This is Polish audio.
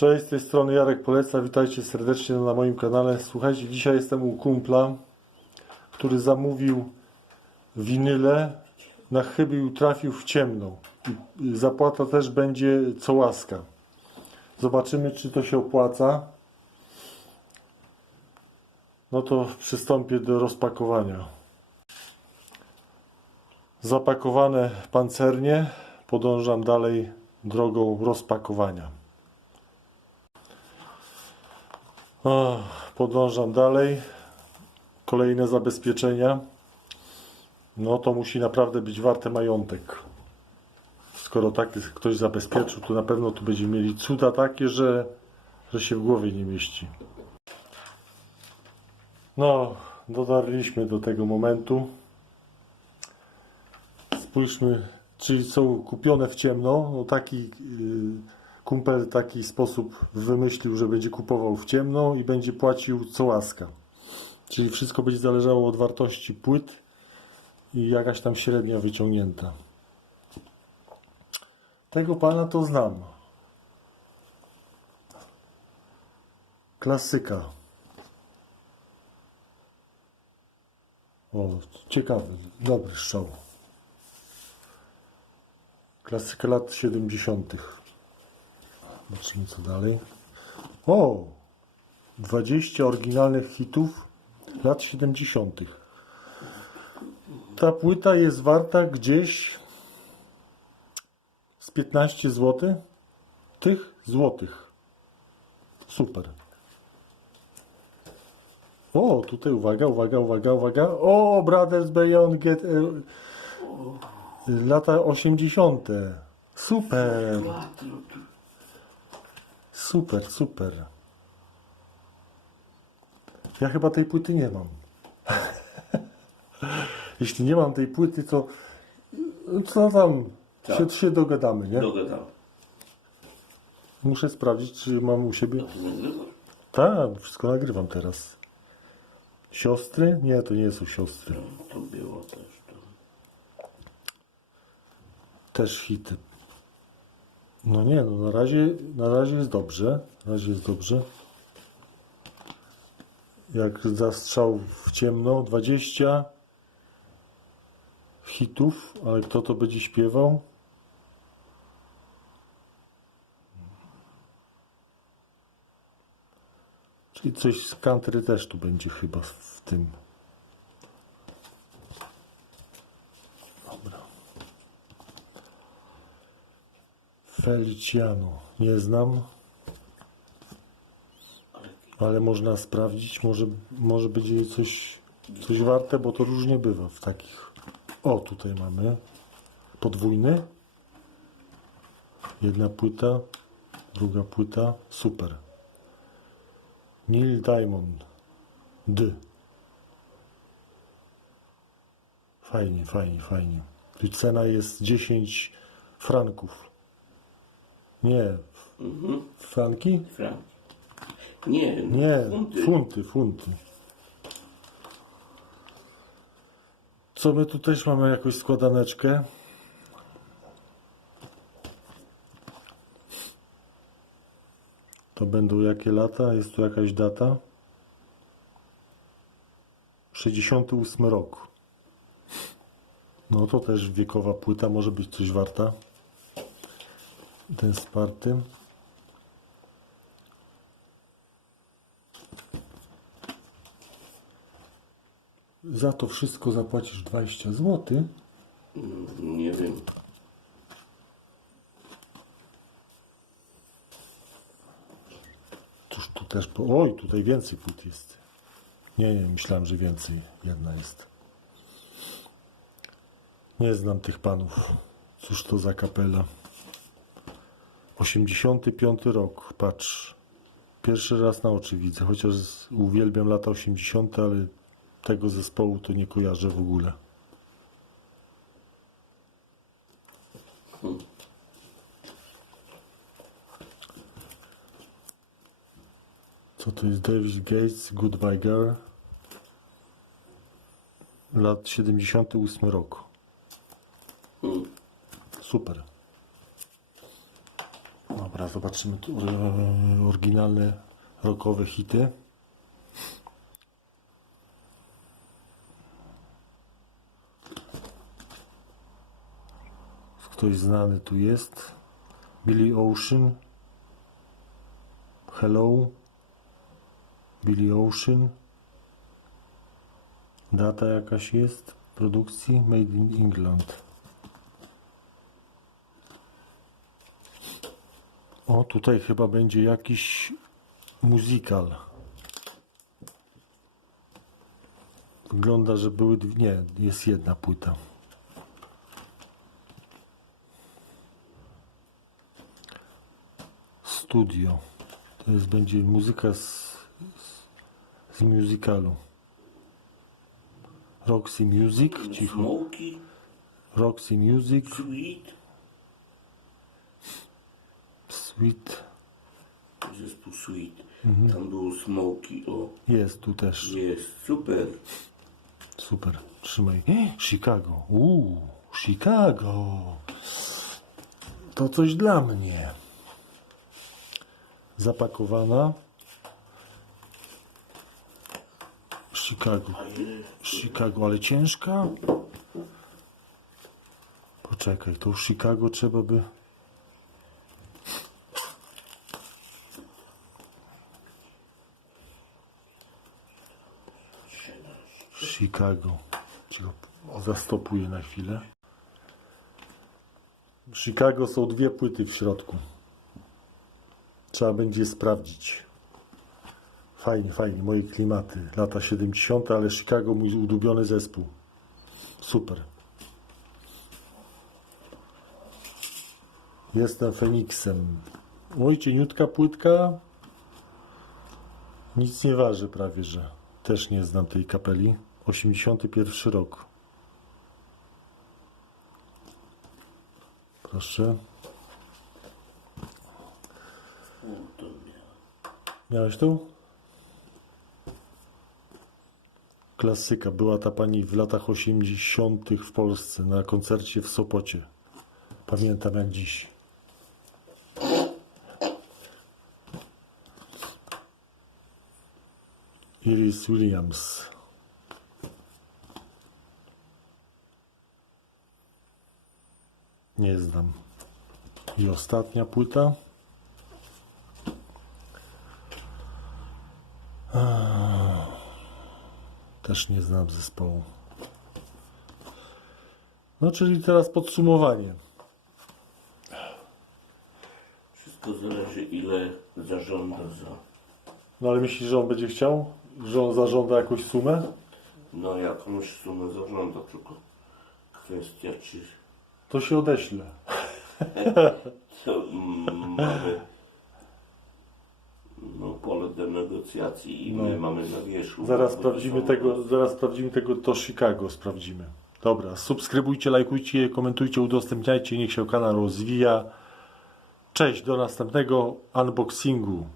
Cześć, z tej strony Jarek Poleca, witajcie serdecznie na moim kanale. Słuchajcie, dzisiaj jestem u kumpla, który zamówił winyle, na chybił trafił w ciemną. Zapłata też będzie co łaska. Zobaczymy, czy to się opłaca. No to przystąpię do rozpakowania. Zapakowane pancernie, podążam dalej drogą rozpakowania. Podążam dalej. Kolejne zabezpieczenia. No to musi naprawdę być warte majątek. Skoro tak ktoś zabezpieczył, to na pewno tu będziemy mieli cuda takie, że, że się w głowie nie mieści. No, dotarliśmy do tego momentu. Spójrzmy, czyli są kupione w ciemno. No taki yy, kumpel taki sposób wymyślił, że będzie kupował w ciemno i będzie płacił co łaska. Czyli wszystko będzie zależało od wartości płyt i jakaś tam średnia wyciągnięta. Tego pana to znam. Klasyka. O, ciekawy, dobry strzał. Klasyka lat 70. Zobaczymy co dalej. O! 20 oryginalnych hitów lat 70. Ta płyta jest warta gdzieś z 15 zł. Tych złotych. Super. O, tutaj uwaga, uwaga, uwaga, uwaga. O, Brothers Beyond Get. E, lata 80. Super. Super, super. Ja chyba tej płyty nie mam. Jeśli nie mam tej płyty, to co tam Tak. się, się dogadamy, nie? Dogadam. Muszę sprawdzić, czy mam u siebie. Nagrywasz? Tak, wszystko nagrywam teraz. Siostry? Nie, to nie są siostry. To było też to. Też hity. No nie, no na razie, na razie jest dobrze. Na razie jest dobrze. Jak zastrzał w ciemno, 20 hitów, ale kto to będzie śpiewał? Czyli coś z country też tu będzie chyba w tym. Feliciano. Nie znam, Ale można sprawdzić. Może, może będzie coś, coś warte, bo to różnie bywa w takich. O, tutaj mamy podwójny. Jedna płyta, druga płyta. Super. Neil Diamond. D. Fajnie, fajnie, fajnie. Cena jest 10 franków. Nie, mhm. franki? Frank. Nie, Nie, funty. funty, funty. Co my tu też mamy jakąś składaneczkę? To będą jakie lata? Jest tu jakaś data? 68 rok. No to też wiekowa płyta, może być coś warta. Ten sparty. Za to wszystko zapłacisz 20 zł. Nie wiem. Cóż tu też. Po... Oj, tutaj więcej płyt jest. Nie, nie, myślałem, że więcej. Jedna jest. Nie znam tych panów. Cóż to za kapela? 85 rok, patrz. Pierwszy raz na oczy widzę, chociaż uwielbiam lata 80., ale tego zespołu to nie kojarzę w ogóle. Co to jest David Gates, Goodbye Girl? Lat 78 rok. Super. Dobra. Zobaczymy tu e, oryginalne rockowe hity. Ktoś znany tu jest. Billy Ocean. Hello. Billy Ocean. Data jakaś jest produkcji Made in England. O, tutaj chyba będzie jakiś muzykal. Wygląda, że były dwie. Nie, jest jedna płyta. Studio. To jest będzie muzyka z, z, z musicalu. Roxy Music, cicho. Roxy Music, Sweet. Sweet. Zespół Sweet. Mhm. Tam było Smoky. O, Jest tu też. jest super. Super. Trzymaj. Chicago. Uuu, Chicago. To coś dla mnie. Zapakowana. Chicago. Chicago, ale ciężka? Poczekaj, to w Chicago trzeba by. Chicago. Zastopuję na chwilę. W Chicago są dwie płyty w środku. Trzeba będzie sprawdzić. Fajnie, fajnie, moje klimaty. Lata 70., ale Chicago mój ulubiony zespół. Super. Jestem Feniksem. Oj, cieniutka płytka. Nic nie waży prawie, że. Też nie znam tej kapeli. 81 rok. Proszę. Miałeś tu? Klasyka. Była ta pani w latach 80. w Polsce na koncercie w Sopocie. Pamiętam jak dziś. Iris Williams. Nie znam. I ostatnia płyta. Też nie znam zespołu. No, czyli teraz podsumowanie. Wszystko zależy ile zażąda za. No ale myślisz, że on będzie chciał? Że on zażąda jakąś sumę? No jakąś sumę zażąda, tylko kwestia czy To się odeślę. mamy no, pole do negocjacji i my mamy na wierzchu. Zaraz Bo sprawdzimy są- tego, zaraz sprawdzimy tego, to Chicago sprawdzimy. Dobra, subskrybujcie, lajkujcie, komentujcie, udostępniajcie, niech się kanał rozwija. Cześć, do następnego unboxingu.